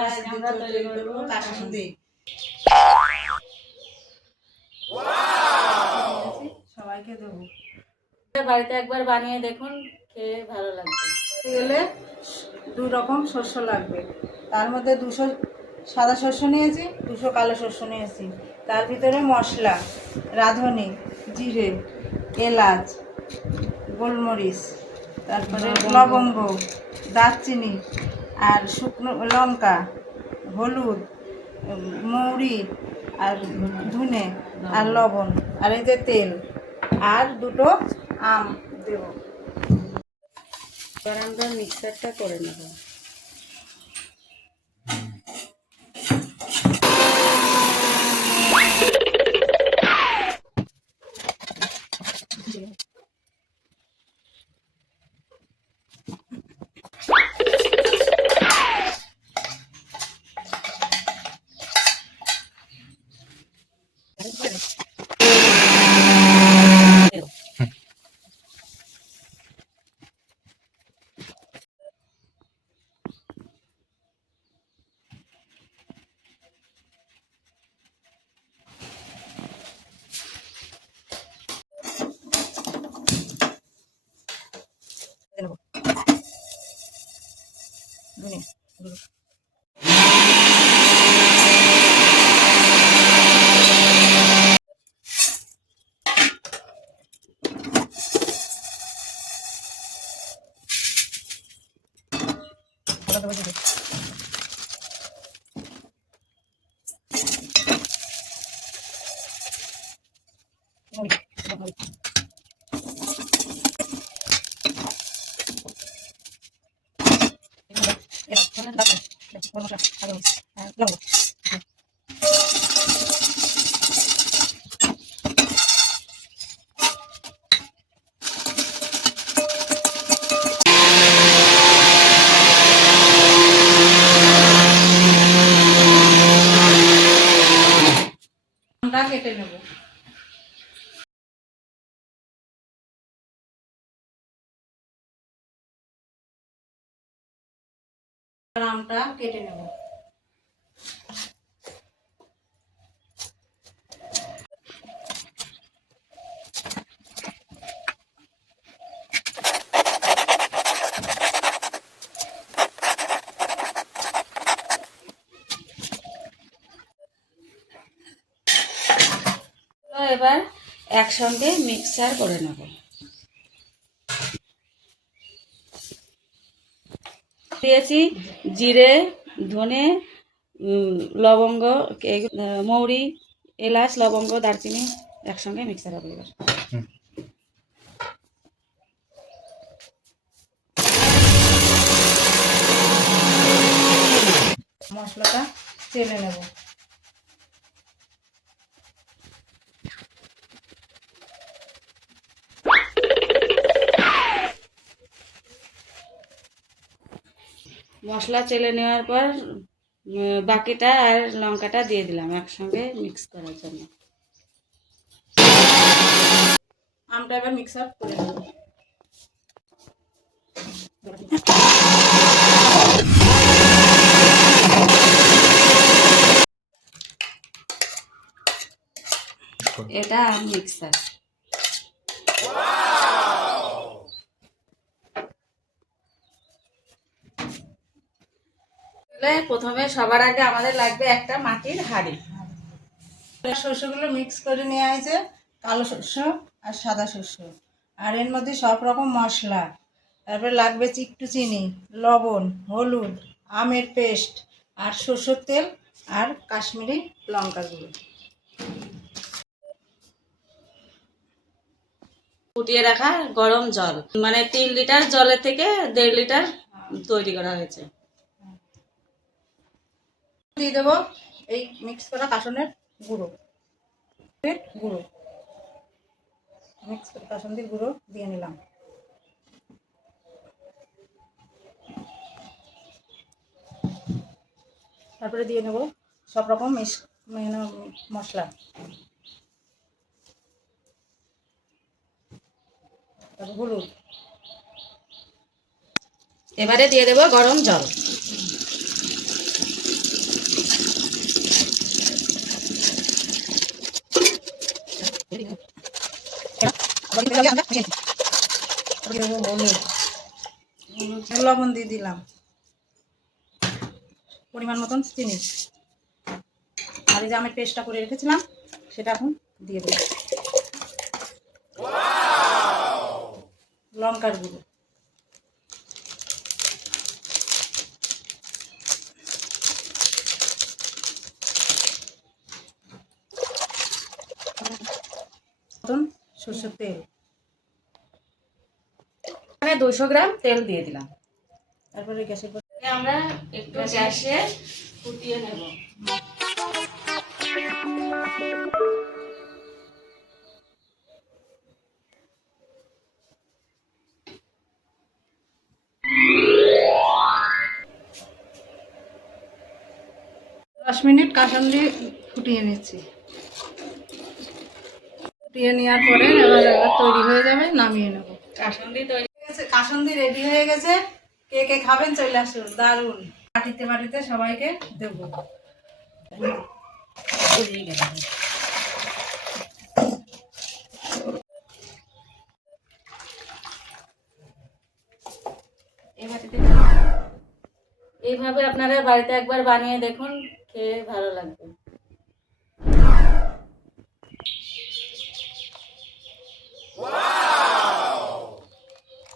আজকে আমরা তৈরি করব কাসুন্দি। সবাইকে দেবো। বাড়িতে একবার বানিয়ে দেখুন, খেয়ে ভালো লাগবে। গেলে 2 রকম শস্য লাগবে। তার মধ্যে 200 সাদা শস্য নিয়েছি, 200 কালো শস্য নিয়েছি। তার ভিতরে মশলা, রাঁধুনি, জিরে, এলাচ, গোলমরিচ, তারপরে লবঙ্গ, দারচিনি, আর শুকনো লঙ্কা, হলুদ, মৌরি, আর ধনে, আর লবণ, আর এই যে তেল, আর 2টো আম দেব। এবার আমরা মিক্সারটা করে নেব। আমটা কেটে নেব। আমটা কেটে নেব। এবার একসঙ্গে মিক্সার করে নেব। দিয়েছি জিরে, ধনে, লবঙ্গ, মৌরি, এলাচ, লবঙ্গ, দারচিনি একসঙ্গে মিক্সার হবে। এবার মশলাটা চেলে নেব। মশলা চেলে নেওয়ার পর বাকিটা আর লঙ্কাটা দিয়ে দিলাম একসঙ্গে মিক্স করার জন্য। আমটা এবার মিক্সার করে নেব। এটা মিক্সার। প্রথমে সবার আগে আমাদের লাগবে একটা মাটির হাঁড়ি। শস্যগুলো মিক্স করে নিয়ে আসে, কালো শস্য আর সাদা শস্য, আর এর মধ্যে সব রকম মশলা, তারপরে লাগবে একটু চিনি, লবণ, হলুদ, আমের পেস্ট, আর সরষের তেল, আর কাশ্মীরি লঙ্কা গুঁড়ো। ফুটিয়ে রাখা গরম জল, মানে 3 লিটার জলের থেকে 1.5 লিটার তৈরি করা হয়েছে। দিয়ে দেবো এই মিক্স করা কাসনের গুঁড়ো, গুঁড়ো মিক্স করে কাসন্দির গুঁড়ো দিয়ে নিলাম। তারপরে দিয়ে নেব সব রকম মশলা, তারপর হলুদ। এবারে দিয়ে দেব গরম জল। লবণ দিয়ে দিলাম, পরিমাণ মতন চিনি, আর এই যে আমি পেস্টটা করে রেখেছিলাম সেটা এখন দিয়ে দেব। লঙ্কার গুঁড়ো, সরষের তেল, এখানে 200 গ্রাম তেল দিয়ে দিলাম। তারপরে গ্যাসের পর আমরা একটু গ্যাসে ফুটিয়ে নেব। 10 মিনিট কাসুন্দি ফুটিয়ে নিচ্ছি। ফুটিয়ে নেওয়ার পরে এবার তৈরি হয়ে যাবে, নামিয়ে নেব। কাসুন্দি তৈরি কাসুন্দি রেডি হয়ে গেছে। কে কে খাবেন চলে আসুন, দারুণ। বাটিতে বাটিতে সবাইকে দেবো। এইভাবে আপনারা বাড়িতে একবার বানিয়ে দেখুন, খেয়ে ভালো লাগবে।